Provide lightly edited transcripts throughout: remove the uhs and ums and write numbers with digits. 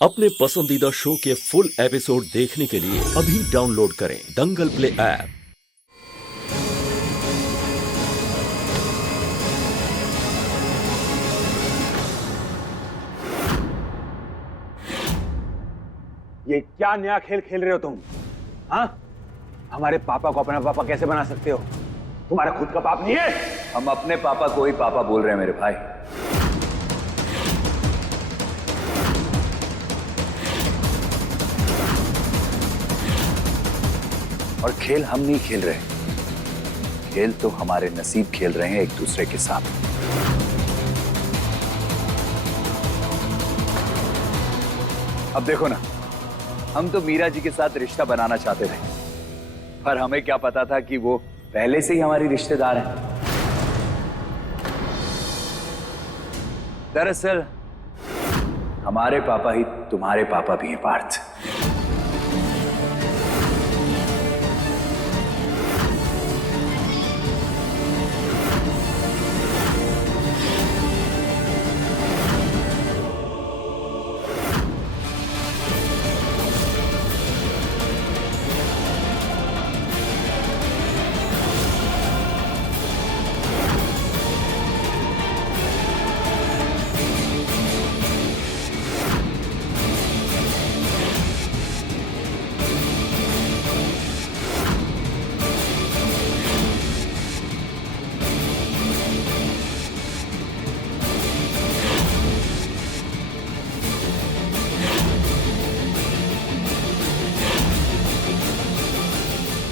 अपने पसंदीदा शो के फुल एपिसोड देखने के लिए अभी डाउनलोड करें दंगल प्ले ऐप। ये क्या नया खेल खेल रहे हो तुम? हाँ, हमारे पापा को अपना पापा कैसे बना सकते हो? तुम्हारा खुद का बाप नहीं है? हम अपने पापा को ही पापा बोल रहे हैं मेरे भाई। और खेल हम नहीं खेल रहे, खेल तो हमारे नसीब खेल रहे हैं एक दूसरे के साथ। अब देखो ना, हम तो मीरा जी के साथ रिश्ता बनाना चाहते थे, पर हमें क्या पता था कि वो पहले से ही हमारी रिश्तेदार हैं। दरअसल हमारे पापा ही तुम्हारे पापा भी हैं पार्थ।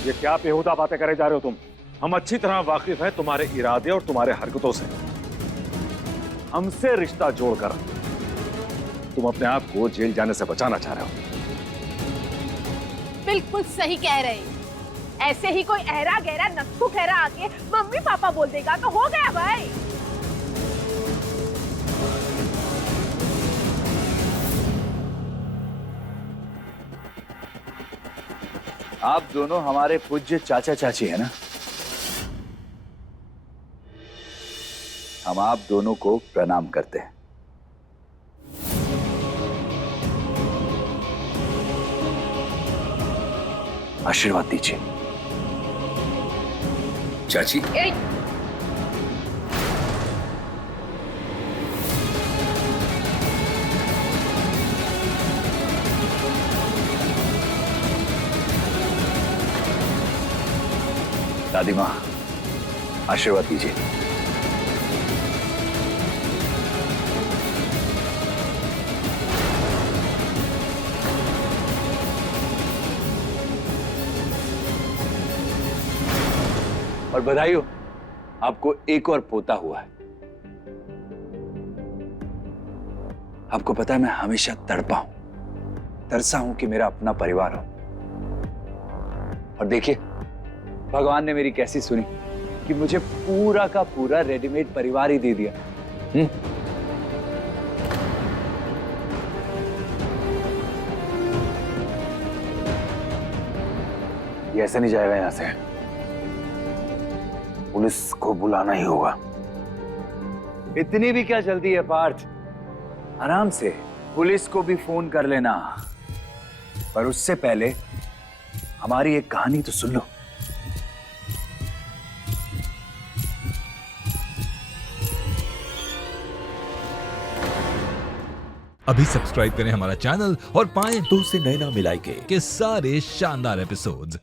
ये क्या बेहुदा बातें करे जा रहे हो तुम? हम अच्छी तरह वाकिफ हैं तुम्हारे इरादे और तुम्हारे हरकतों से। हमसे रिश्ता जोड़कर तुम अपने आप को जेल जाने से बचाना चाह रहे हो। बिल्कुल सही कह रहे हैं। ऐसे ही कोई अहरा गहरा नक्कू खैरा आके मम्मी पापा बोल देगा तो हो गया भाई। आप दोनों हमारे पूज्य चाचा चाची हैं ना? हम आप दोनों को प्रणाम करते हैं। आशीर्वाद दीजिए चाची। दादी माँ, आशीर्वाद दीजिए। और बधाई हो, आपको एक और पोता हुआ है। आपको पता है, मैं हमेशा तड़पा हूं, तरसा हूं कि मेरा अपना परिवार हो। और देखिए, भगवान ने मेरी कैसी सुनी कि मुझे पूरा का पूरा रेडीमेड परिवार ही दे दिया। ये ऐसे नहीं जाएगा यहां से, पुलिस को बुलाना ही होगा। इतनी भी क्या जल्दी है पार्थ? आराम से पुलिस को भी फोन कर लेना, पर उससे पहले हमारी एक कहानी तो सुन लो। अभी सब्सक्राइब करें हमारा चैनल और पाएं तो से नैना मिलाई के सारे शानदार एपिसोड्स।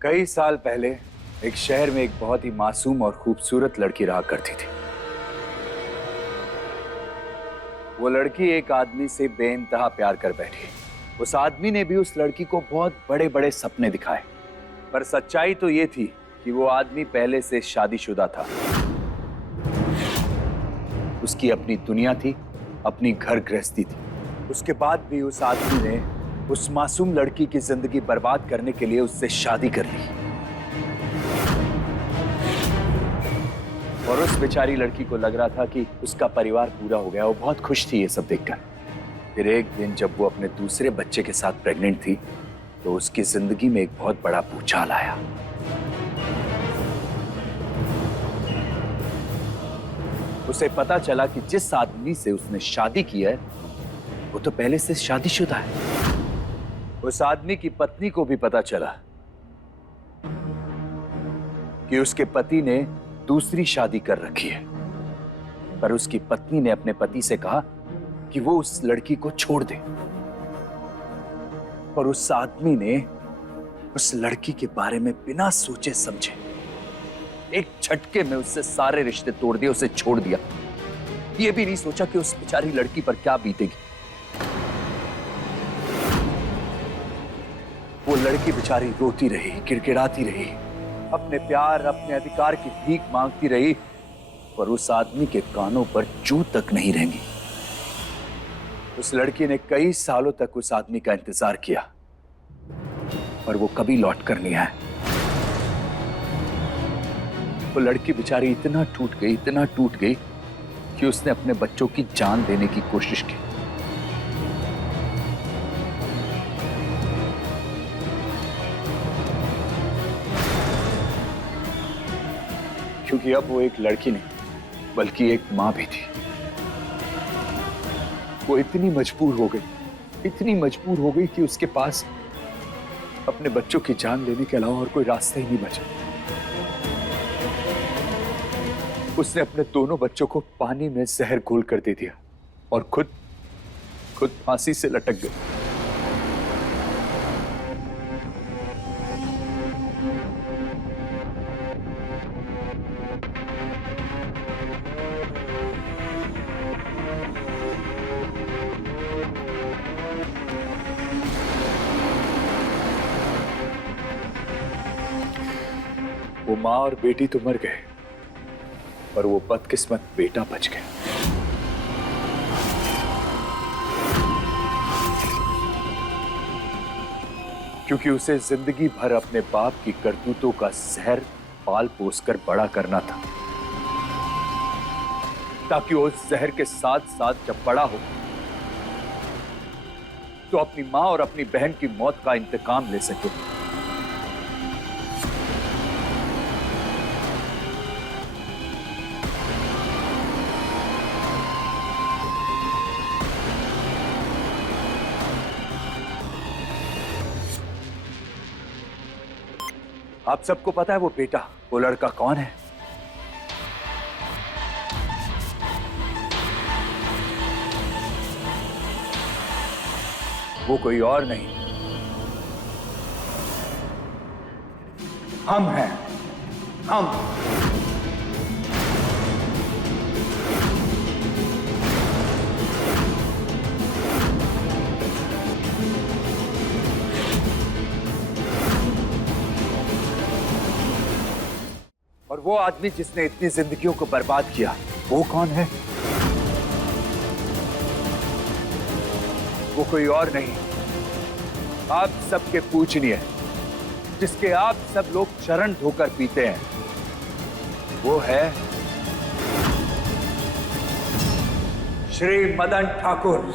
कई साल पहले एक शहर में एक बहुत ही मासूम और खूबसूरत लड़की रहा करती थी। वो लड़की एक आदमी से बेइंतहा प्यार कर बैठी। उस आदमी ने भी उस लड़की को बहुत बड़े बड़े सपने दिखाए, पर सच्चाई तो ये थी कि वो आदमी पहले से शादीशुदा था। उसकी अपनी दुनिया थी, अपनी घर गृहस्थी थी, उसके बाद भी उस आदमी ने उस मासूम लड़की की जिंदगी बर्बाद करने के लिए उससे शादी कर ली। और उस बेचारी लड़की को लग रहा था कि उसका परिवार पूरा हो गया। वो बहुत खुश थी ये सब देखकर। फिर एक दिन जब वो अपने दूसरे बच्चे के साथ प्रेग्नेंट थी तो उसकी जिंदगी में एक बहुत बड़ा भूचाल आया। उसे पता चला कि जिस आदमी से उसने शादी की है वो तो पहले से शादीशुदा है। उस आदमी की पत्नी को भी पता चला कि उसके पति ने दूसरी शादी कर रखी है, पर उसकी पत्नी ने अपने पति से कहा कि वो उस लड़की को छोड़ दे। पर उस आदमी ने उस लड़की के बारे में बिना सोचे समझे एक झटके में उससे सारे रिश्ते तोड़ दिए, उसे छोड़ दिया। ये भी नहीं सोचा कि उस बेचारी लड़की पर क्या बीतेगी। वो लड़की बेचारी रोती रही, गिड़गिड़ाती रही, अपने प्यार, अपने अधिकार की भीख मांगती रही, पर उस आदमी के कानों पर जू तक नहीं रेंगी। उस लड़की ने कई सालों तक उस आदमी का इंतजार किया, पर वो कभी लौट कर नहीं आया। वो लड़की बेचारी इतना टूट गई कि उसने अपने बच्चों की जान देने की कोशिश की। क्योंकि अब वो एक लड़की नहीं बल्कि एक मां भी थी। वो इतनी मजबूर हो गई कि उसके पास अपने बच्चों की जान लेने के अलावा और कोई रास्ता ही नहीं बचा। उसने अपने दोनों बच्चों को पानी में जहर घोल कर दे दिया और खुद फांसी से लटक गई। वो माँ और बेटी तो मर गए, पर वो बदकिस्मत बेटा बच गया। क्योंकि उसे जिंदगी भर अपने बाप की करतूतों का जहर पाल पोस कर बड़ा करना था, ताकि वो उस जहर के साथ साथ जब बड़ा हो तो अपनी मां और अपनी बहन की मौत का इंतकाम ले सके। आप सबको पता है वो बेटा, वो लड़का कौन है? वो कोई और नहीं, हम हैं। हम और वो आदमी जिसने इतनी जिंदगियों को बर्बाद किया, वो कौन है? वो कोई और नहीं, आप सबके पूजनीय, जिसके आप सब लोग चरण धोकर पीते हैं, वो है श्री मदन ठाकुर।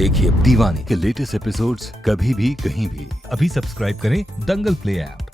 देखिए दीवानी के लेटेस्ट एपिसोड्स कभी भी कहीं भी। अभी सब्सक्राइब करें दंगल प्ले ऐप।